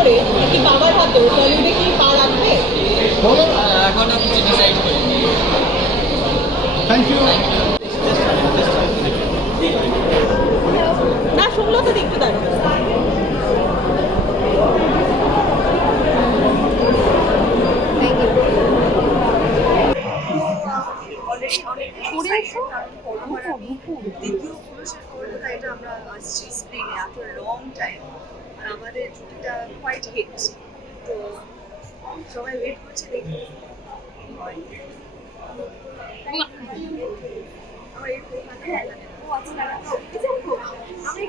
করে কি বাবার হাতে টলিউডে কি পা রাখবে? এখনো কিছু ডিসাইড করিনি। Thank you. না শুনলো তো একটু দাঁড়ো। দ্বিতীয় পুরুষের কলকাতা এটা আমরা আসছি স্ক্রিনে আফটার লং টাইম, আর আমাদের জুটিটা কোয়াইট হিট, তো সবাই ওয়েট করছে দেখি কি হয়। আমার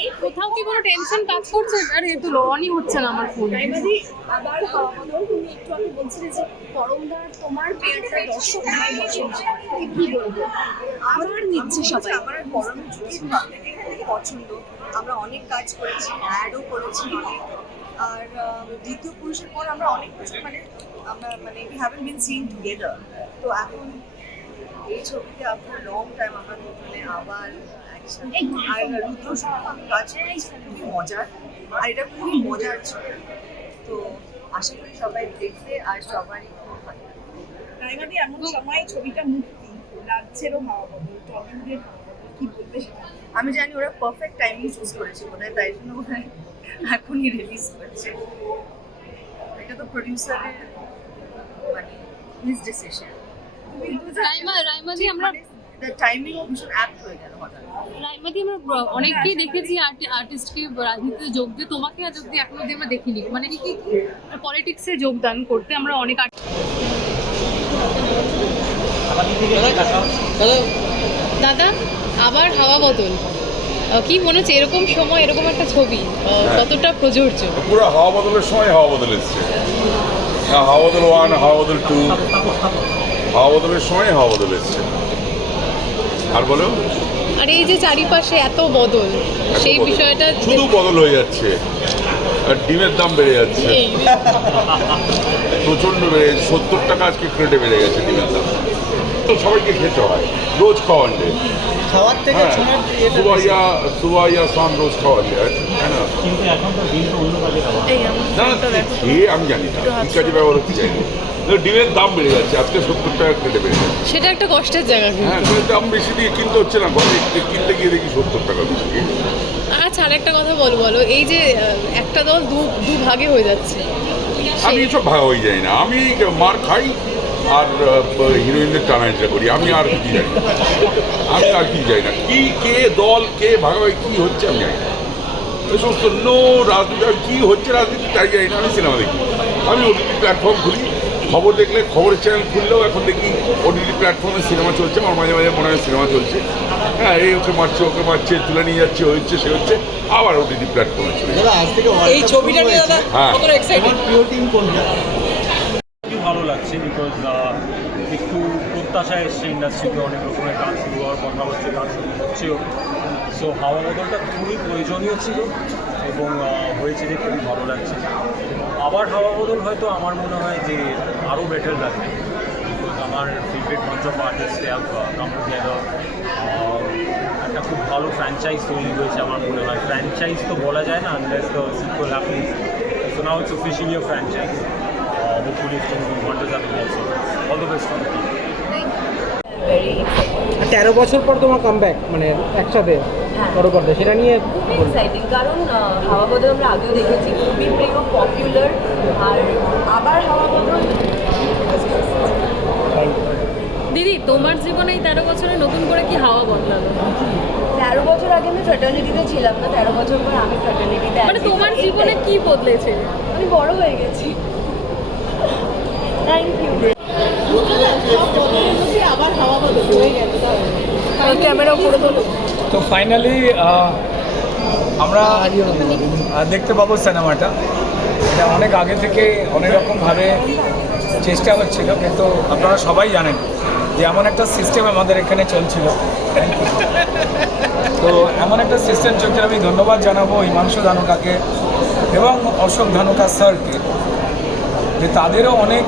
এই কোথাও কি কোনো টেনশন কাজ করছে? আরে এ তো অনই হচ্ছে না আমার ফোন। আবার তুমি একটু আগে বলছিলে যে পরমদার তোমার পেয়ারটা দর্শক কি বলবো আবার নিচ্ছে সবাই। আমার পরমের জুটি পছন্দ, আমরা অনেক কাজ করেছি, অ্যাডও করেছি অনেক, আর দ্বিতীয় পুরুষের পর আমরা অনেক কিছু আমরা we haven't been seen together. তো এখন এই ছবিতে আপনার লং টাইম আমরা আবার একসাথে, আর রুদ্র সঙ্গে আমি কাজ করেছি, খুবই মজার, আর এটা খুবই মজার ছবি, তো আশা করি সবাই দেখবে আর সবারই খুব ভালো লাগবে। এমন সময় ছবিটা মুক্তি রাজ্যেরও হাওয়া বদল, টলিউডের হাওয়া বদল, কি বলবে সেটা? আমি জানি ওরা পারফেক্ট টাইমিং চুজ করেছে বোধহয়, তাই জন্য ওরা এখনই রিলিজ করছে। এটা তো প্রডিউসারের হিজ ডিসিশন। রাইমাদি আমরা টাইমিং ভীষণ অ্যাপ্ট হয়ে গেল হঠাৎ। রাইমাদি আমরা অনেককেই দেখেছি আর্টিস্টকে রাজনীতিতে যোগ দিয়ে, তোমাকে আজ অব্দি এখন অব্দি আমরা দেখিনি, মানে কি পলিটিক্সে যোগদান করতে আমরা অনেক দাদা আবার হাওয়া বদল কি মনে হচ্ছে এরকম সময় এরকম একটা ছবি কতটা প্রযোজ্য? পুরো হাওয়া বদলের সময় হাওয়া বদল এসছে, হাওয়া বদল 1, হাওয়া বদল 2, হাওয়া বদলের সময় হাওয়া বদল এসছে। আর বলো, আর এই যে চারিপাশে এত বদল, সেই বিষয়টা শুধু বদল হয়ে যাচ্ছে, আর ডিমের দাম বেড়ে যাচ্ছে প্রচন্ড বেড়ে যাচ্ছে, 70 টাকা আজকে ক্রেটে বেড়ে গেছে ডিমের দাম। তো সবাইকে খেতে হয়, রোজ খাওয়ালে খাওয়ার থেকে সুবাহ শাম রোজ খাওয়ালে, তাই না? কিন্তু এখন তো দিন তো অন্য কাজে খেয়ে আমি জানি না কি কাজে ব্যবহার হতে চাই না, ডিমের দাম বেড়ে যাচ্ছে, আজকে 70 টাকা কেটে বেড়ে যাচ্ছে। সেটা একটা কষ্টের জায়গা। হ্যাঁ, দাম বেশি দিয়ে কিনতে হচ্ছে না, ঘরে কিনতে গিয়ে দেখি 70 টাকা বেশি। আচ্ছা আর একটা কথা বলো, এই যে একটা দল দু ভাগে হয়ে যাচ্ছে, আমি এসব ভাগ হয়ে যাই না, আমি মার খাই আর হিরোইনদের টানাইটা করি, আমি আর কি জানি না, কি কে দল কে ভাগাভাগি কি হচ্ছে আমি জানি না, এই সমস্ত রাজনীতি কি হচ্ছে রাজনীতি তাই জানি না। আমি সিনেমা দেখি, আমি ওটিটি প্ল্যাটফর্ম খুলি, খবর দেখলে খবরের চ্যানেল খুললেও এখন দেখি ওটিটি প্ল্যাটফর্মে সিনেমা চলছে, আমার মাঝে মাঝে মনে হয় সিনেমা চলছে, হ্যাঁ এই ওকে মারছে তুলে নিয়ে যাচ্ছে, হচ্ছে সে হচ্ছে, আবার ওটিটি প্ল্যাটফর্মে চলে এই ছবিটা নিয়ে দাদা কতটা এক্সাইটেড? খুবই ভালো লাগছে, বিকজ একটু প্রত্যাশা এসছে ইন্ডাস্ট্রিতে, অনেক রকমের কাজ শুরু হওয়ার কথা হচ্ছে, কাজ শুরু হচ্ছেও, সো হাওয়া বদলটা খুবই প্রয়োজনীয় ছিল এবং হয়েছে যে খুবই ভালো লাগছে। আবার হাওয়া বদল হয়তো আমার মনে হয় যে আরও বেটার লাগবে, বিকজ আমার favourite bunch of artist have come together, একটা খুব ভালো ফ্র্যাঞ্চাইজ তৈরি হয়েছে আমার মনে হয়। ফ্র্যাঞ্চাইজ তো বলা যায় না unless the sequel happens, so now it's officially a franchise. Hopefully it's going to do wonders at the box office. All the best for the team. 13 বছর পর তোমার কামব্যাক, মানে একসাথে বড় পর্দা, সেটা নিয়ে খুবই এক্সাইটিং, কারণ হাওয়া বদল আমরা আগেও দেখেছি, খুবই প্রিয় পপুলার, আর আবার হাওয়া বদল। দিদি তোমার জীবনে এই 13 বছরে নতুন করে কি হাওয়া বদলালো? 13 বছর আগে আমি ফ্র্যাটার্নিটিতে ছিলাম না, 13 বছর পর আমি ফ্র্যাটার্নিটিতে, মানে তোমার জীবনে কি বদলেছে? আমি বড় হয়ে গেছি। Thank you. আবার হাওয়া বদল হয়ে গেল, ক্যামেরা উপরে তোলো। তো ফাইনালি আমরা দেখতে পাবো সিনেমাটা। এটা অনেক আগে থেকে অনেক রকমভাবে চেষ্টা হচ্ছিল, কিন্তু আপনারা সবাই জানেন যে এমন একটা সিস্টেম আমাদের এখানে চলছিল, তো এমন একটা সিস্টেম চলছিল। আমি ধন্যবাদ জানাবো হিমাংশু ধানুকাকে এবং অশোক ধানুকা স্যারকে, যে তাদেরও অনেক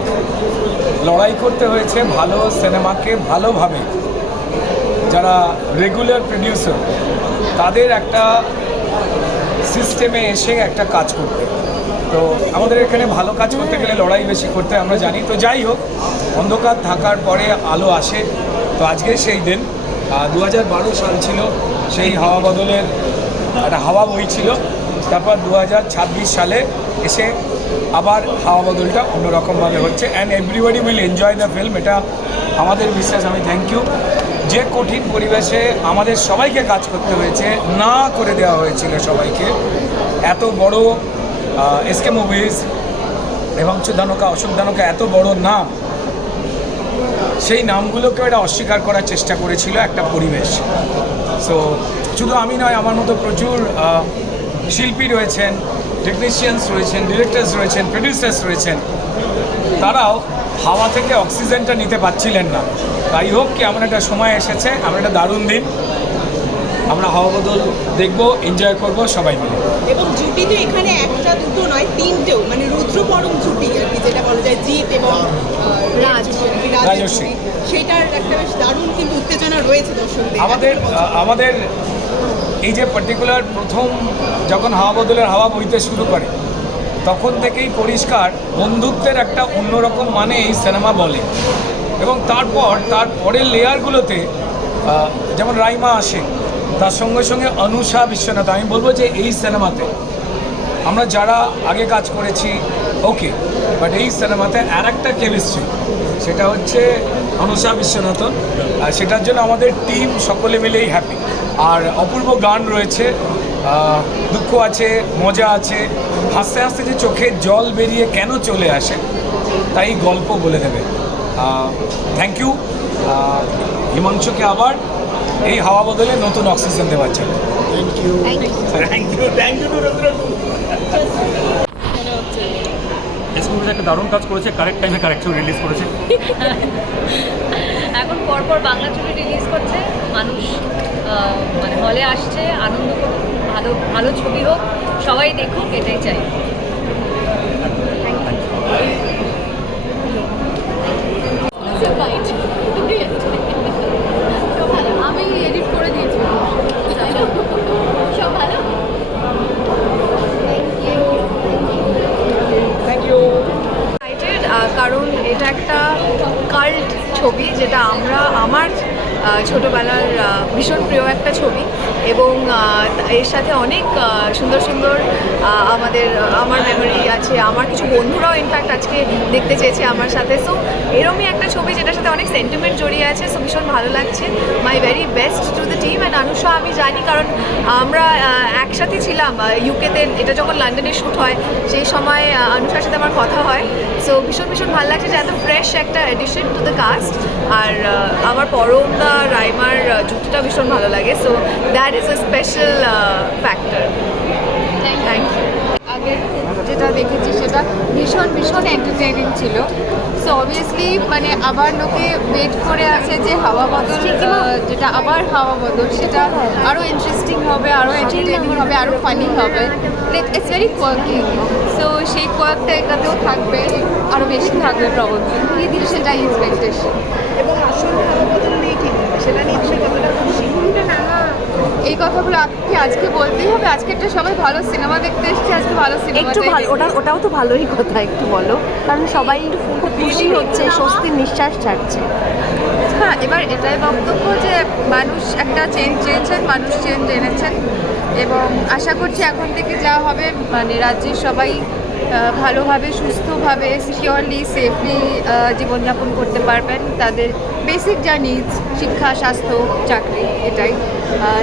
লড়াই করতে হয়েছে ভালো সিনেমাকে ভালোভাবে, যারা রেগুলার প্রডিউসার তাদের একটা সিস্টেমে এসে একটা কাজ করতে। তো আমাদের এখানে ভালো কাজ করতে গেলে লড়াই বেশি করতে আমরা জানি। তো যাই হোক, অন্ধকার থাকার পরে আলো আসে। তো আজকে সেই দিন 2012 সাল ছিল, সেই হাওয়া বদলের একটা হাওয়া বইছিল। তারপর 2026 সালে এসে আবার হাওয়া বদলটা অন্যরকমভাবে হচ্ছে, and everybody will enjoy the film, এটা আমাদের বিশ্বাস। আমি থ্যাংক ইউ। যে কঠিন পরিবেশে আমাদের সবাইকে কাজ করতে হয়েছে, না করে দেওয়া হয়েছিল সবাইকে, এত বড় এসকে মুভিজ, হেমাংশু ধানুকা, অশোক ধানুকা, এত বড় নাম, সেই নামগুলোকেও এটা অস্বীকার করার চেষ্টা করেছিল একটা পরিবেশ। সো শুধু আমি নয়, আমার মতো প্রচুর শিল্পী রয়েছেন, টেকনিশিয়ানস রয়েছেন, ডিরেক্টরস রয়েছেন, প্রডিউসার্স রয়েছেন, তারাও হাওয়া থেকে অক্সিজেনটা নিতে পারছিলেন না। তাই হোক কি এমন একটা সময় এসেছে, আমরা একটা দারুণ দিন, আমরা হাওয়া বদল দেখবো, এনজয় করবো সবাই মিলে। এবং জুটি তো এখানে একটা দুটো নয়, তিনটেও, মানে রুদ্রপরম জুটি আর কি, যেটা বলা যায় জিৎ এবং রাজশ্রী, সেটার একটা বেশ দারুণ কিন্তু উত্তেজনা রয়েছে দর্শকদের। আমাদের এই যে পার্টিকুলার প্রথম যখন হাওয়া বদলের হাওয়া বইতে শুরু করে, তখন থেকেই পরিষ্কার বন্ধুত্বের একটা অন্যরকম মানে এই সিনেমা বলে। এবং তার পরের লেয়ারগুলোতে যেমন রাইমা আসে, তার সঙ্গে সঙ্গে অনুষা বিশ্বনাথ। আমি বলবো যে এই সিনেমাতে আমরা যারা আগে কাজ করেছি ওকে, বাট এই সিনেমাতে আর একটা কেমিস্ট্রি, সেটা হচ্ছে অনুষা বিশ্বনাথন। আর সেটার জন্য আমাদের টিম সকলে মিলেই হ্যাপি। আর অপূর্ব গান রয়েছে, দুঃখ আছে, মজা আছে, হাসতে হাসতে যে চোখের জল বেরিয়ে কেন চলে আসে, তাই গল্প বলে দেবে। থ্যাংক ইউ হিমাংশুকে আবার এই হাওয়া বদলে নতুন অক্সিজেন দেওয়ার জন্য। থ্যাংক ইউ এসকে একটা দারুণ কাজ করেছে, কারেক্ট টাইমে কারেক্ট ছবি রিলিজ করেছে। এখন পরপর বাংলা ছবি রিলিজ করছে, মানুষ মানে হলে আসছে, আনন্দ করুক, ভালো ভালো ছবি হোক, সবাই দেখুক, এটাই চাই। আমি এডিট করে দিয়েছি। সব ভালো। Thank you. এক্সাইটেড কারণ এটা একটা কাল্ট ছবি, যেটা আমার ছোটোবেলার ভীষণ প্রিয় একটা ছবি। এবং এর সাথে অনেক সুন্দর সুন্দর আমার মেমোরি আছে। আমার কিছু বন্ধুরাও ইনফ্যাক্ট আজকে দেখতে চেয়েছে আমার সাথে। সো এরকমই একটা ছবি যেটার সাথে অনেক সেন্টিমেন্ট জড়িয়ে আছে। সো ভীষণ ভালো লাগছে। মাই very best to the team and Anusha আমি জানি, কারণ আমরা একসাথে ছিলাম ইউকেতে। এটা যখন লন্ডনে শ্যুট হয় সেই সময় অনুষার সাথে আমার কথা হয়। সো ভীষণ ভালো লাগছে যে এত ফ্রেশ একটা এডিশন টু দ্য কাস্ট। আর আমার পরমদা রাইমার জুটিটা ভীষণ ভালো লাগে। So that is a special factor. Thank you. আগের যেটা দেখেছি সেটা ভীষণ এন্টারটেইনিং ছিল। সো অবভিয়াসলি মানে আবার লোকে ওয়েট করে আছে যে হাওয়া বদল, যেটা আবার হাওয়া বদল, সেটা আরও ইন্টারেস্টিং হবে, আরও এন্টারটেইনিং হবে, আরও ফানি হবে। It's very quirky. সো সেই কোয়ার্কটা এটাতেও থাকবে, আরও বেশি থাকবে প্রবলেম, সেটাই এক্সপেকটেশন। এবং আসল হাওয়া বদল নেই ঠিক, সেটা নিয়ে তুমি কতটা খুশি? এই কথাগুলো কি আজকে বলতেই হবে? আজকে একটা সবাই ভালো সিনেমা দেখতে এসেছে, আজকে ভালো সিনেমা একটু ভালো, ওটাও তো ভালোই কথা, একটু বলো, কারণ সবাই খুব খুশি হচ্ছে, স্বস্তির নিঃশ্বাস ছাড়ছে। হ্যাঁ, এবার এটাই বক্তব্য যে মানুষ একটা চেঞ্জ চেয়েছেন, মানুষ চেঞ্জ এনেছেন, এবং আশা করছি এখন থেকে যা হবে মানে রাজ্যের সবাই ভালোভাবে, সুস্থভাবে, সিকিউরলি, সেফলি জীবনযাপন করতে পারবেন। তাদের বেসিক যা নিডস, শিক্ষা, স্বাস্থ্য, চাকরি, এটাই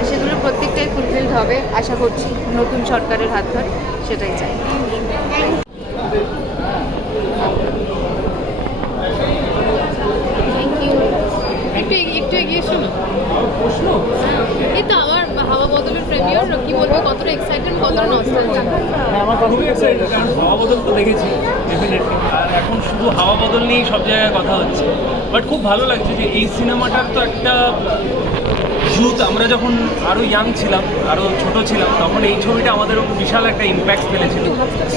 সেগুলো প্রত্যেকটাই ফুলফিলড হবে আশা করছি নতুন সরকারের হাত ধরে, সেটাই চাই। একটু এগিয়ে শুনো। এই তো আমার হাওয়া বদলের প্রেমিয়ার, কি বলবো, কতটা এক্সাইটেড, কতটা নস্টালজিক। আমার খুবই এক্সাইটেড, কারণ হাওয়া বদল তো দেখেছি ডেফিনেটলি, আর এখন শুধু হাওয়া বদল নিয়েই সব জায়গায় কথা হচ্ছে। বাট খুব ভালো লাগছে যে এই সিনেমাটার তো একটা ইউথ, আমরা যখন আরও ইয়াং ছিলাম, আরও ছোটো ছিলাম, তখন এই ছবিটা আমাদের উপর বিশাল একটা ইম্প্যাক্ট ফেলেছিল।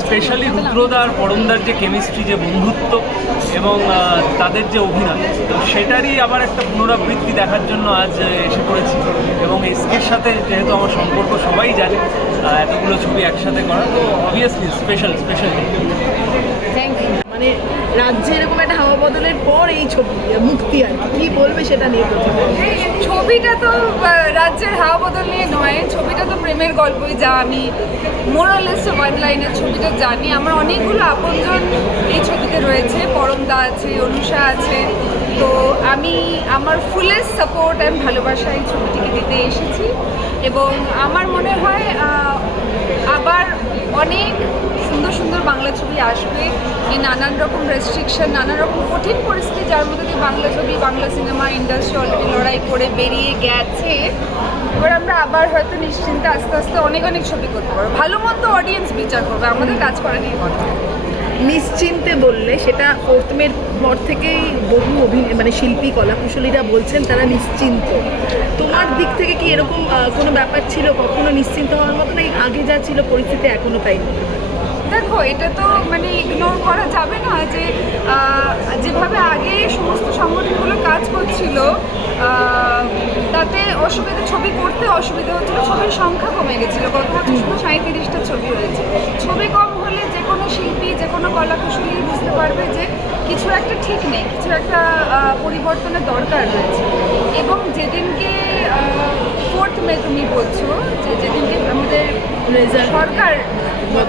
স্পেশালি রুদ্রদা আর পরমদার যে কেমিস্ট্রি, যে বন্ধুত্ব এবং তাদের যে অভিনয়, তো সেটারই আবার একটা পুনরাবৃত্তি দেখার জন্য আজ এসে পড়েছি। এবং এসকের সাথে যেহেতু আমার সম্পর্ক সবাই জানে, এতগুলো ছবি একসাথে করা, তো অবভিয়াসলি স্পেশাল থ্যাংক ইউ। মানে রাজ্যে এরকম একটা হাওয়া বদলের পর এই ছবি মুক্তি আর কি বলবে সেটা নিয়ে প্রথমে? ছবিটা তো রাজ্যের হাওয়া বদল নিয়ে নয়, ছবিটা তো প্রেমের গল্পই, যা আমি মোরালেস ওয়ান লাইনের ছবিটা জানি। আমার অনেকগুলো আপনজন এই ছবিতে রয়েছে, পরমদা আছে, অনুষা আছে, তো আমি আমার ফুলেস্ট সাপোর্ট অ্যান্ড ভালোবাসা এই ছবিটিকে দিতে এসেছি এবং আমার মনে হয় আবার অনেক সুন্দর সুন্দর বাংলা ছবি আসবে। এই নানান রকম রেস্ট্রিকশন, নানান রকম কঠিন পরিস্থিতি যার মধ্যে দিয়ে বাংলা ছবি, বাংলা সিনেমা ইন্ডাস্ট্রি অলরেডি লড়াই করে বেরিয়ে গেছে, এবার আমরা আবার হয়তো নিশ্চিন্তে আস্তে আস্তে অনেক অনেক ছবি করতে পারবো। ভালো মন্দ অডিয়েন্স বিচার করবে, আমাদের কাজ করা নিয়ে কথা। নিশ্চিন্তে বললে সেটা প্রথমের পর থেকেই বহু মানে শিল্পী কলাকুশলীরা বলছেন তারা নিশ্চিন্ত। তোমার দিক থেকে কি এরকম কোনো ব্যাপার ছিল কখনো নিশ্চিন্ত হওয়ার মতো, না আগে যা ছিল পরিস্থিতি এখনো তাই? দেখো, এটা তো মানে ইগনোর করা যাবে না যে যেভাবে আগে সমস্ত সংগঠনগুলো কাজ করছিল তাতে অসুবিধা, ছবি করতে অসুবিধা হচ্ছিলো, ছবির সংখ্যা কমে গেছিলো। গত বছর শুধু 37টা ছবি হয়েছে। ছবি কম হলে যে কোনো শিল্পী, যে কোনো কলাকুশলী বুঝতে পারবে যে কিছু একটা ঠিক নেই, কিছু একটা পরিবর্তনের দরকার রয়েছে। এবং যেদিনকে 4 মে তুমি বলছো যে যেদিনকে আমাদের সরকার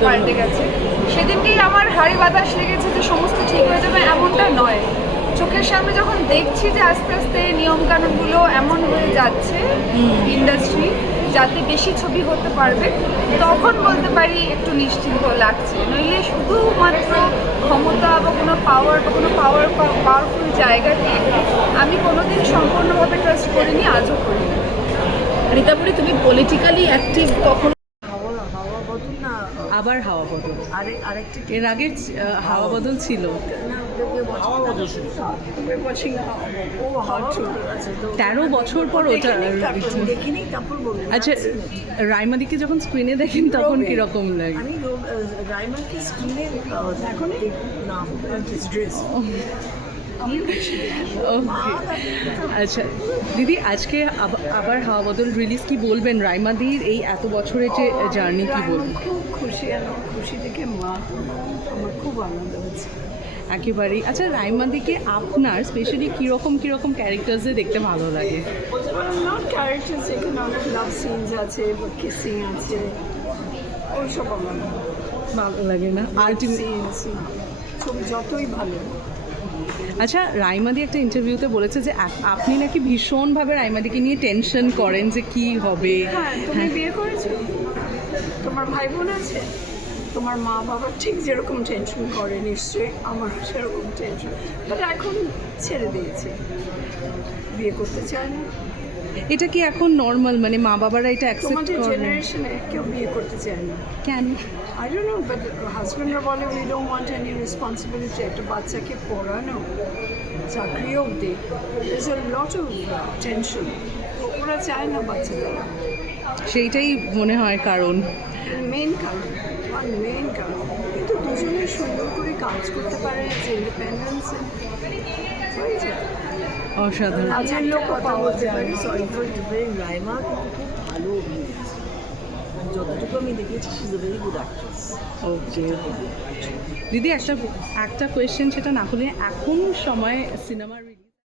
পাল্টে গেছে, সেদিনকেই আমার হাড়ি বাতাস লেগেছে যে সমস্ত ঠিক হয়ে যাবে, এমনটা নয়। চোখের সামনে যখন দেখছি যে আস্তে আস্তে নিয়মকানুনগুলো এমন হয়ে যাচ্ছে ইন্ডাস্ট্রি যাতে বেশি ছবি হতে পারবে, তখন বলতে পারি একটু নিশ্চিন্ত লাগছে। নইলে শুধুমাত্র ক্ষমতা বা কোনো পাওয়ারফুল জায়গাকে আমি কোনোদিন সম্পূর্ণভাবে ট্রাস্ট করিনি, আজও করিনি। রীতাপুরি, তুমি পলিটিক্যালি অ্যাক্টিভ কখনো? আবার হাওয়া বদল, এর আগে হাওয়া বদল ছিল, 13 বছর পর ওটা। আচ্ছা, রাইমাদিকে যখন স্ক্রিনে দেখেন তখন কিরকম লাগে? আচ্ছা দিদি, আজকে আবার হাওয়া বদল রিলিজ, কি বলবেন রাইমাদির এই এত বছরের যে জার্নি, কি বলবেন? খুব খুশি, খুশি থেকে মা আমার খুব আনন্দ হচ্ছে একেবারেই। আচ্ছা, রাইমাদিকে আপনার স্পেশালি কীরকম ক্যারেক্টার্সে দেখতে ভালো লাগে? নট ক্যারেক্টার্স, এখানে অনেক লাভ সিনস আছে, কিসিং আছে, ওইসব আমার ভালো লাগে না? ছবি যতই ভালো। আচ্ছা, রাইমাদি একটা ইন্টারভিউতে বলেছে যে আপনি নাকি ভীষণভাবে রাইমাদিকে নিয়ে টেনশন করেন যে কি হবে। হ্যাঁ, তুমি বিয়ে করেছো, তোমার ভাই বোন আছে, তোমার মা বাবা ঠিক যেরকম টেনশন করে নিশ্চয়ই আমার সেরকম টেনশন, বাট এখন ছেড়ে দিয়েছে, বিয়ে করতে চায় না। এটা কি এখন নর্মাল, মানে মা বাবারা এটা অ্যাকসেপ্ট করে? তোমাদের জেনারেশনে কেউ বিয়ে করতে চায় না। কেন? I don't know, but হাজব্যান্ডরা বলে we don't want any responsibility, একটা বাচ্চাকে পড়ানো, চাকরি অবধি, there's a lot of tension, ওরা চায় না বাচ্চাদের। সেইটাই মনে হয় কারণ, মেইন কারণ, কিন্তু দুজনে সুন্দর করে কাজ করতে পারে, ইন্ডিপেন্ডেন্স হয়ে যায়। অসাধারণ। কাজের লোক কথা বলতে পারি। সরি ফর ডিফারিং, রাইমা কিন্তু খুব ভালো অভিনেত্রী, যতটুকু আমি দেখেছি she is a very good actress. Okay দিদি, একটা কোয়েশ্চেন, সেটা না হলে এখন সময় সিনেমা রিলিজ